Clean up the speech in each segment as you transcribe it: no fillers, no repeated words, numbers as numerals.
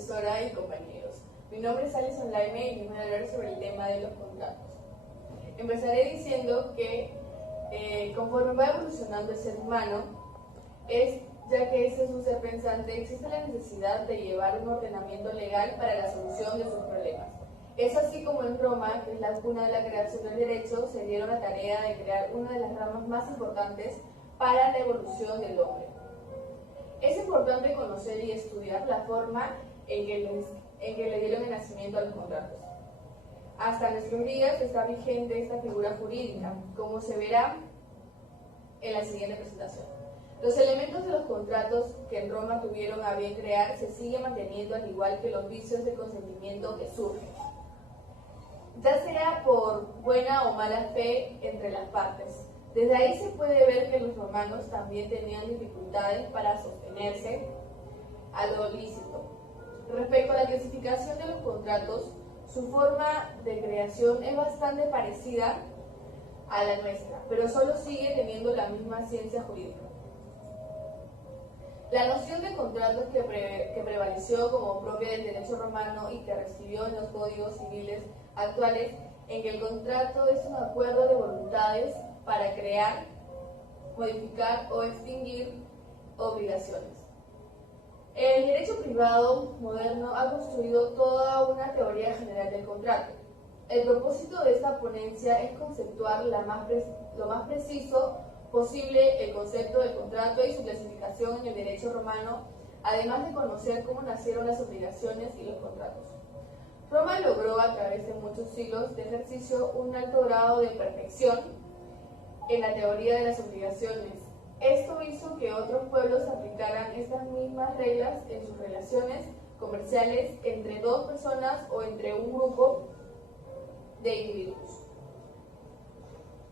profesora y compañeros. Mi nombre es Alison Laime y les voy a hablar sobre el tema de los contratos. Empezaré diciendo que conforme va evolucionando el ser humano, ya que es un ser pensante, existe la necesidad de llevar un ordenamiento legal para la solución de sus problemas. Es así como en Roma, que es la cuna de la creación del derecho, se dieron la tarea de crear una de las ramas más importantes para la evolución del hombre. Es importante conocer y estudiar la forma en que le dieron el nacimiento a los contratos. Hasta nuestros días está vigente esta figura jurídica, como se verá en la siguiente presentación. Los elementos de los contratos que en Roma tuvieron a bien crear se siguen manteniendo, al igual que los vicios de consentimiento que surgen, ya sea por buena o mala fe entre las partes. Desde ahí se puede ver que los romanos también tenían dificultades para sostenerse a lo lícito. Respecto a la clasificación de los contratos, su forma de creación es bastante parecida a la nuestra, pero solo sigue teniendo la misma ciencia jurídica. La noción de contratos que prevaleció como propia del derecho romano y que recibió en los códigos civiles actuales, en que el contrato es un acuerdo de voluntades para crear, modificar o extinguir obligaciones. El derecho privado moderno ha construido toda una teoría general del contrato. El propósito de esta ponencia es conceptuar lo más preciso posible el concepto del contrato y su clasificación en el derecho romano, además de conocer cómo nacieron las obligaciones y los contratos. Roma logró a través de muchos siglos de ejercicio un alto grado de perfección en la teoría de las obligaciones. Esto hizo que otros pueblos aplicaran estas mismas reglas en sus relaciones comerciales entre dos personas o entre un grupo de individuos.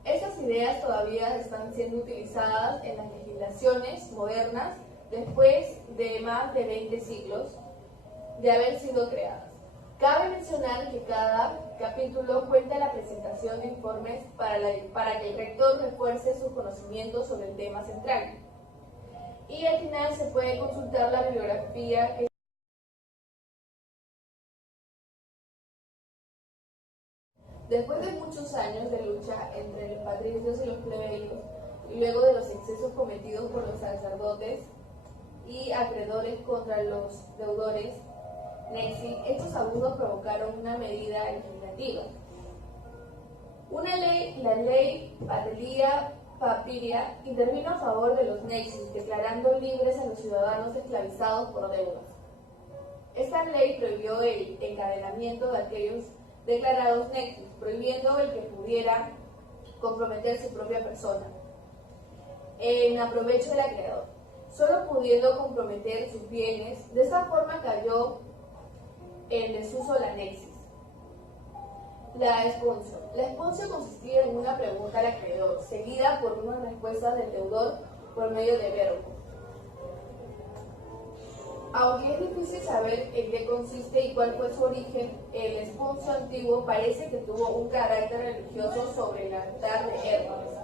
Estas ideas todavía están siendo utilizadas en las legislaciones modernas después de más de 20 siglos de haber sido creadas. Cabe mencionar que cada capítulo cuenta la presentación de informes para que el rector refuerce sus conocimientos sobre el tema central. Y al final se puede consultar la bibliografía que después de muchos años de lucha entre los patricios y los plebeyos, y luego de los excesos cometidos por los sacerdotes y acreedores contra los deudores, estos abusos provocaron una medida legislativa. La ley Patelia Papiria intervino a favor de los nexis, declarando libres a los ciudadanos esclavizados por deudas. Esta ley prohibió el encadenamiento de aquellos declarados nexis, prohibiendo el que pudiera comprometer su propia persona en aprovecho del acreedor, solo pudiendo comprometer sus bienes. De esta forma cayó en desuso la nexis. La expulsión. La expulsión consistía en una pregunta al acreedor, seguida por una respuesta del deudor por medio de verbo. Aunque es difícil saber en qué consiste y cuál fue su origen, el expulso antiguo parece que tuvo un carácter religioso sobre el altar de Hércules.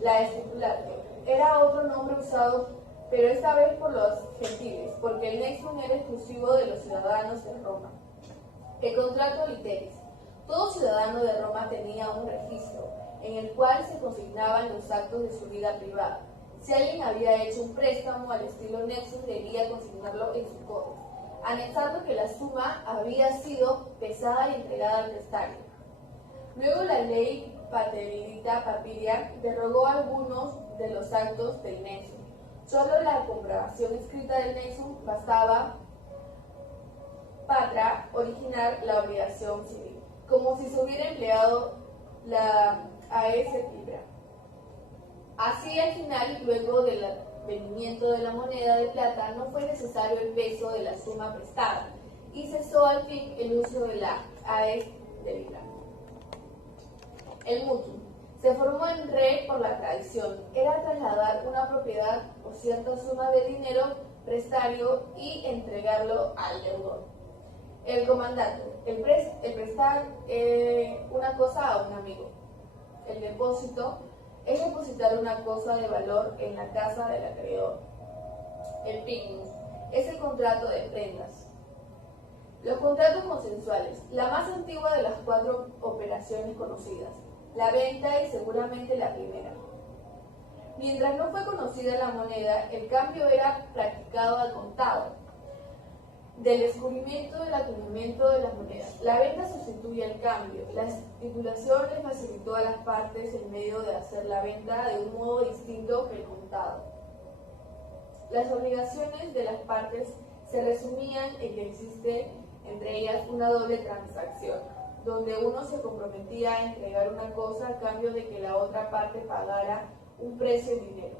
La estipulante era otro nombre usado, pero esta vez por los gentiles, porque el nexum era exclusivo de los ciudadanos de Roma. El contrato literis. Todo ciudadano de Roma tenía un registro, en el cual se consignaban los actos de su vida privada. Si alguien había hecho un préstamo al estilo nexum, debía consignarlo en su códice, anexando que la suma había sido pesada y entregada al prestario. Luego la ley Patelia Papiria derogó algunos de los actos del nexum. Solo la comprobación escrita del nexum bastaba para originar la obligación civil, como si se hubiera empleado la AES libra. Así, al final, luego del advenimiento de la moneda de plata, no fue necesario el peso de la suma prestada y cesó al fin el uso de la AES de libra. El mutuum se formó en re por la tradición. Era trasladar una propiedad o cierta suma de dinero prestario y entregarlo al deudor. El comandato, el prestar una cosa a un amigo. El depósito es depositar una cosa de valor en la casa del acreedor. El pignus es el contrato de prendas. Los contratos consensuales, la más antigua de las 4 operaciones conocidas, la venta y seguramente la primera. Mientras no fue conocida la moneda, el cambio era practicado al contado. Del descubrimiento del acuñamiento de las monedas, la venta sustituye el cambio. La estipulación le facilitó a las partes el medio de hacer la venta de un modo distinto que el contado. Las obligaciones de las partes se resumían en que existe entre ellas una doble transacción, donde uno se comprometía a entregar una cosa a cambio de que la otra parte pagara un precio en dinero.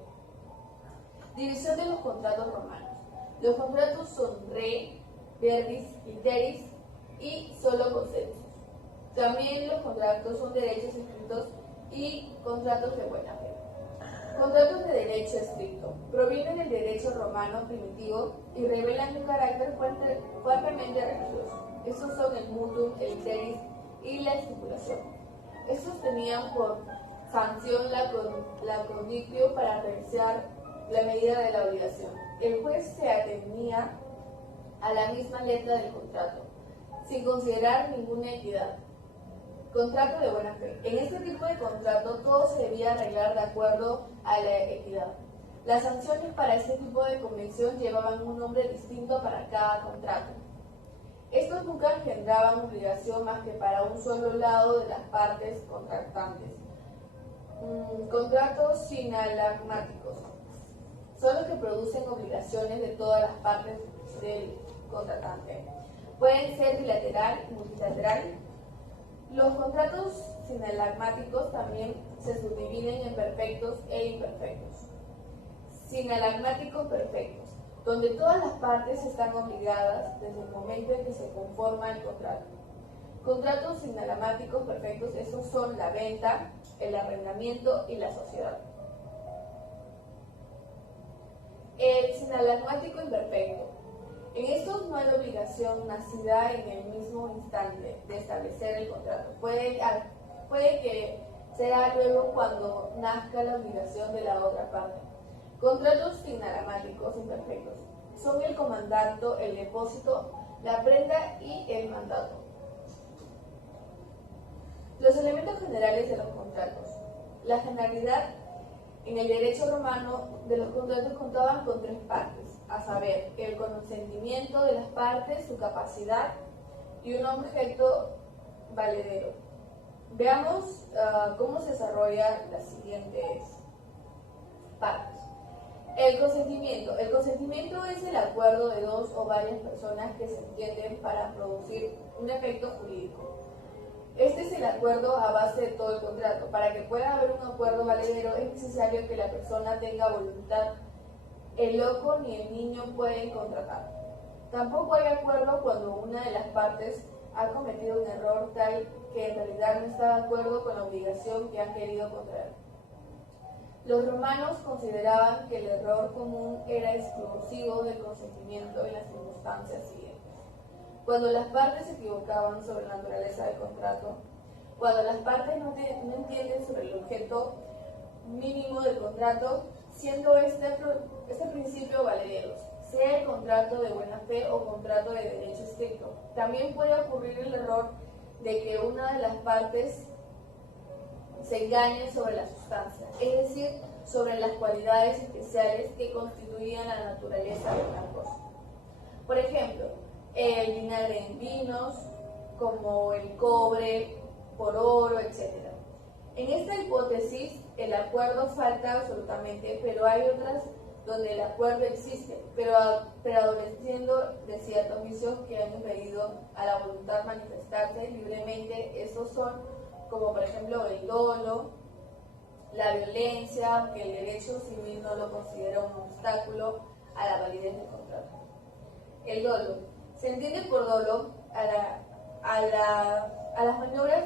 División de los contratos romanos. Los contratos son re, verbis, literis y solo consensus. También los contratos son derechos escritos y contratos de buena fe. Contratos de derecho escrito provienen del derecho romano primitivo y revelan un carácter fuertemente religioso. Estos son el mutuum, el literis y la estipulación. Estos tenían por sanción la conditio para realizar la medida de la obligación. El juez se atenía a la misma letra del contrato, sin considerar ninguna equidad. Contrato de buena fe. En este tipo de contrato todo se debía arreglar de acuerdo a la equidad. Las sanciones para este tipo de convención llevaban un nombre distinto para cada contrato. Estos nunca engendraban obligación más que para un solo lado de las partes contratantes. Contratos sinalagmáticos son los que producen obligaciones de todas las partes del contratante. Pueden ser bilateral y multilateral. Los contratos sinalagmáticos también se subdividen en perfectos e imperfectos. Sinalagmáticos perfectos, donde todas las partes están obligadas desde el momento en que se conforma el contrato. Contratos sinalagmáticos perfectos, esos son la venta, el arrendamiento y la sociedad. El sinalagmático imperfecto. En estos no hay obligación nacida en el mismo instante de establecer el contrato. Puede que sea luego cuando nazca la obligación de la otra parte. Contratos sinalagmáticos imperfectos son el comandato, el depósito, la prenda y el mandato. Los elementos generales de los contratos. La generalidad en el derecho romano de los contratos contaban con 3 partes, a saber, el consentimiento de las partes, su capacidad y un objeto valedero. Veamos cómo se desarrolla las siguientes partes. El consentimiento. El consentimiento es el acuerdo de 2 o varias personas que se entienden para producir un efecto jurídico. Este es el acuerdo a base de todo el contrato. Para que pueda haber un acuerdo valedero es necesario que la persona tenga voluntad. El loco ni el niño pueden contratar. Tampoco hay acuerdo cuando una de las partes ha cometido un error tal que en realidad no está de acuerdo con la obligación que han querido contraer. Los romanos consideraban que el error común era exclusivo del consentimiento en las circunstancias siguientes. Cuando las partes se equivocaban sobre la naturaleza del contrato, cuando las partes no entienden sobre el objeto mínimo del contrato, siendo este principio valederos, sea el contrato de buena fe o contrato de derecho estricto. También puede ocurrir el error de que una de las partes se engañe sobre la sustancia, es decir, sobre las cualidades especiales que constituían la naturaleza de una cosa. Por ejemplo, el vinagre en vinos, como el cobre por oro, etc. En esta hipótesis, el acuerdo falta absolutamente, pero hay otras donde el acuerdo existe, pero adoleciendo de ciertos vicios que han impedido a la voluntad manifestarse libremente. Estos son, como por ejemplo, el dolo, la violencia, aunque el derecho civil no lo considera un obstáculo a la validez del contrato. El dolo. Se entiende por dolo a las maniobras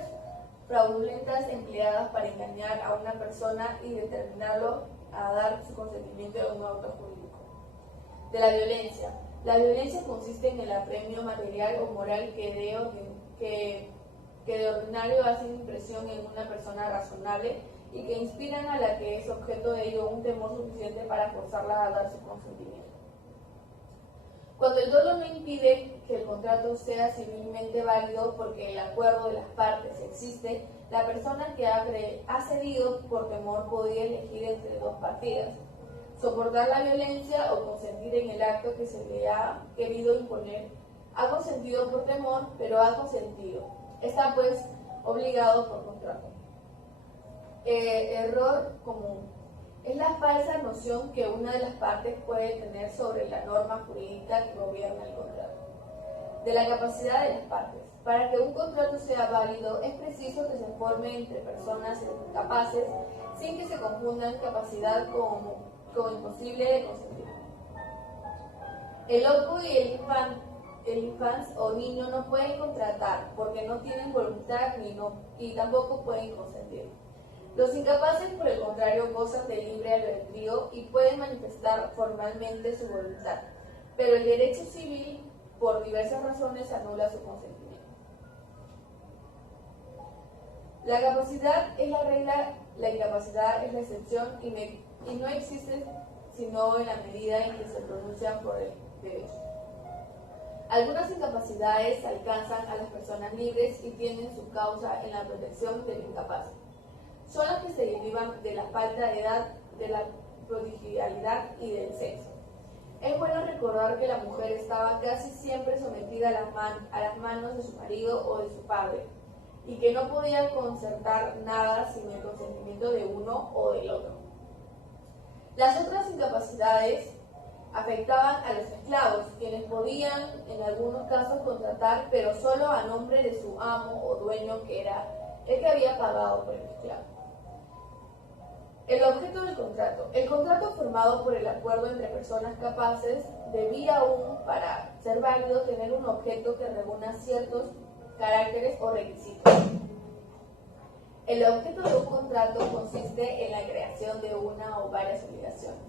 fraudulentas empleadas para engañar a una persona y determinarlo a dar su consentimiento de un auto jurídico. De la violencia. La violencia consiste en el apremio material o moral que de ordinario hacen impresión en una persona razonable y que inspiran a la que es objeto de ello un temor suficiente para forzarla a dar su consentimiento. Cuando el dolo no impide que el contrato sea civilmente válido porque el acuerdo de las partes existe, la persona que ha cedido por temor podía elegir entre dos partidas: soportar la violencia o consentir en el acto que se le ha querido imponer. Ha consentido por temor, pero ha consentido. Está pues obligado por contrato. Error común. Es la falsa noción que una de las partes puede tener sobre la norma jurídica que gobierna el contrato. De la capacidad de las partes. Para que un contrato sea válido, es preciso que se forme entre personas capaces, sin que se confundan capacidad con imposible de consentir. El loco y el infante o niño no pueden contratar porque no tienen voluntad y tampoco pueden consentir. Los incapaces, por el contrario, gozan de libre albedrío y pueden manifestar formalmente su voluntad, pero el derecho civil, por diversas razones, anula su consentimiento. La capacidad es la regla, la incapacidad es la excepción y no existe sino en la medida en que se pronuncian por el derecho. Algunas incapacidades alcanzan a las personas libres y tienen su causa en la protección del incapaz. Son las que se derivan de la falta de edad, de la prodigalidad y del sexo. Es bueno recordar que la mujer estaba casi siempre sometida a las manos de su marido o de su padre, y que no podía concertar nada sin el consentimiento de uno o del otro. Las otras incapacidades afectaban a los esclavos, quienes podían en algunos casos contratar, pero solo a nombre de su amo o dueño, que era el que había pagado por el esclavo. El objeto del contrato. El contrato formado por el acuerdo entre personas capaces debía aún, para ser válido, tener un objeto que reúna ciertos caracteres o requisitos. El objeto de un contrato consiste en la creación de una o varias obligaciones.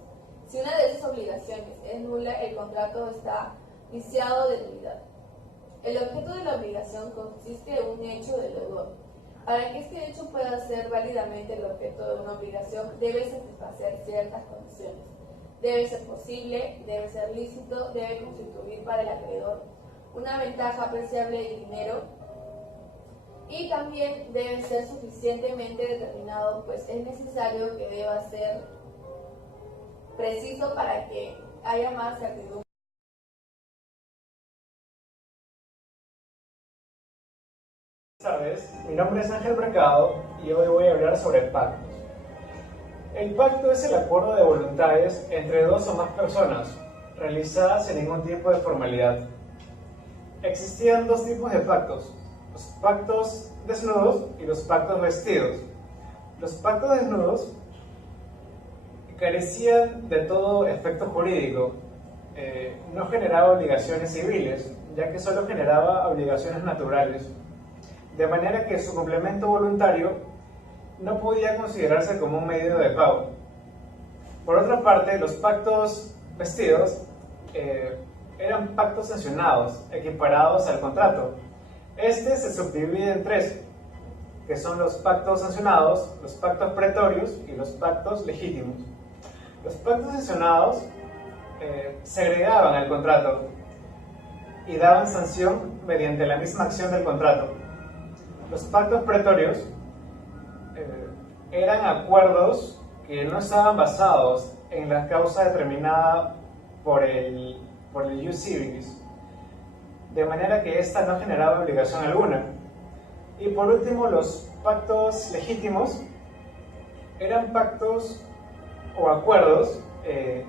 Si una de esas obligaciones es nula, el contrato está viciado de nulidad. El objeto de la obligación consiste en un hecho del deudor. Para que este hecho pueda ser válidamente el objeto de una obligación, debe satisfacer ciertas condiciones. Debe ser posible, debe ser lícito, debe constituir para el acreedor una ventaja apreciable de dinero y también debe ser suficientemente determinado, pues es necesario que deba ser preciso para que haya más certidumbre. Buenas tardes, mi nombre es Ángel Mercado y hoy voy a hablar sobre pactos. El pacto es el acuerdo de voluntades entre dos o más personas, realizadas sin ningún tipo de formalidad. Existían dos tipos de pactos: los pactos desnudos y los pactos vestidos. Los pactos desnudos carecían de todo efecto jurídico, no generaba obligaciones civiles, ya que solo generaba obligaciones naturales, de manera que su complemento voluntario no podía considerarse como un medio de pago. Por otra parte, los pactos vestidos eran pactos sancionados, equiparados al contrato. Este se subdivide en tres, que son los pactos sancionados, los pactos pretorios y los pactos legítimos. Los pactos sancionados se agregaban al contrato y daban sanción mediante la misma acción del contrato. Los pactos pretorios eran acuerdos que no estaban basados en la causa determinada por el ius civilis, de manera que ésta no generaba obligación alguna. Y por último, los pactos legítimos eran pactos o acuerdos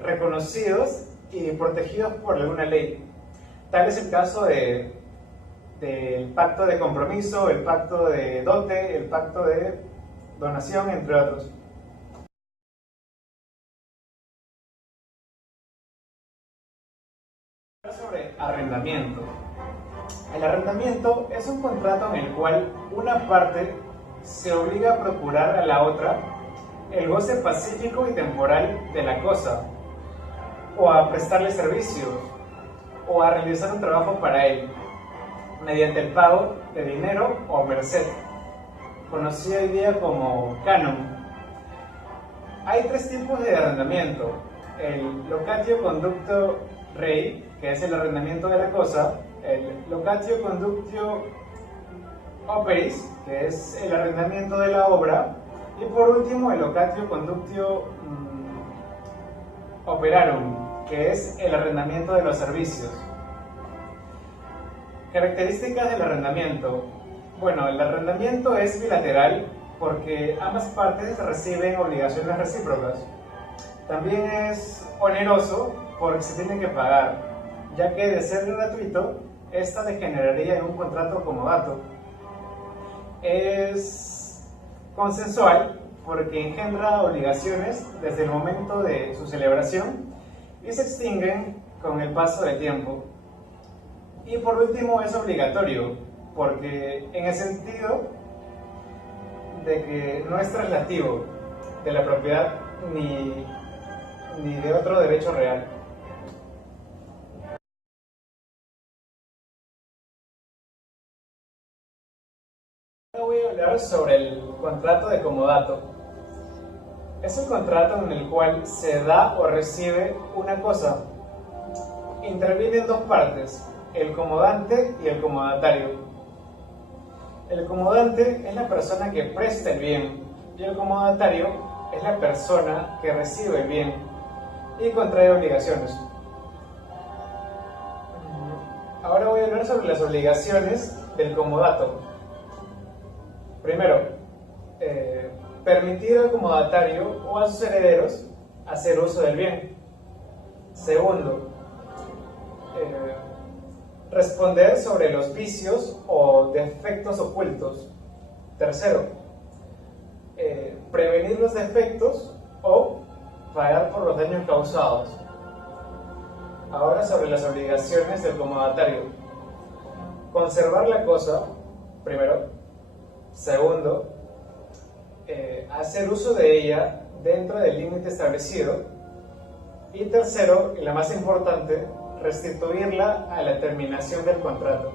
reconocidos y protegidos por alguna ley. Tal es el caso del pacto de compromiso, el pacto de dote, el pacto de donación, entre otros. Sobre arrendamiento. El arrendamiento es un contrato en el cual una parte se obliga a procurar a la otra el goce pacífico y temporal de la cosa, o a prestarle servicios, o a realizar un trabajo para él, mediante el pago de dinero o merced, conocido hoy día como canon. Hay tres tipos de arrendamiento: el locatio conducto rei, que es el arrendamiento de la cosa, el locatio conductio operis, que es el arrendamiento de la obra, y por último el locatio conductio operarum, que es el arrendamiento de los servicios. Características del arrendamiento. Bueno, el arrendamiento es bilateral porque ambas partes reciben obligaciones recíprocas. También es oneroso porque se tiene que pagar, ya que de ser gratuito, esta degeneraría en un contrato comodato. Es consensual porque engendra obligaciones desde el momento de su celebración y se extinguen con el paso del tiempo. Y por último es obligatorio, porque en el sentido de que no es traslativo de la propiedad ni de otro derecho real. Ahora voy a hablar sobre el contrato de comodato. Es un contrato en el cual se da o recibe una cosa. Intervienen dos partes, el comodante y el comodatario. El comodante es la persona que presta el bien y el comodatario es la persona que recibe el bien y contrae obligaciones. Ahora voy a hablar sobre las obligaciones del comodato. Primero, permitir al comodatario o a sus herederos hacer uso del bien. Segundo, responder sobre los vicios o defectos ocultos. Tercero, prevenir los defectos o pagar por los daños causados. Ahora sobre las obligaciones del comodatario. Conservar la cosa, primero. Segundo, hacer uso de ella dentro del límite establecido. Y tercero, y la más importante, restituirla a la terminación del contrato.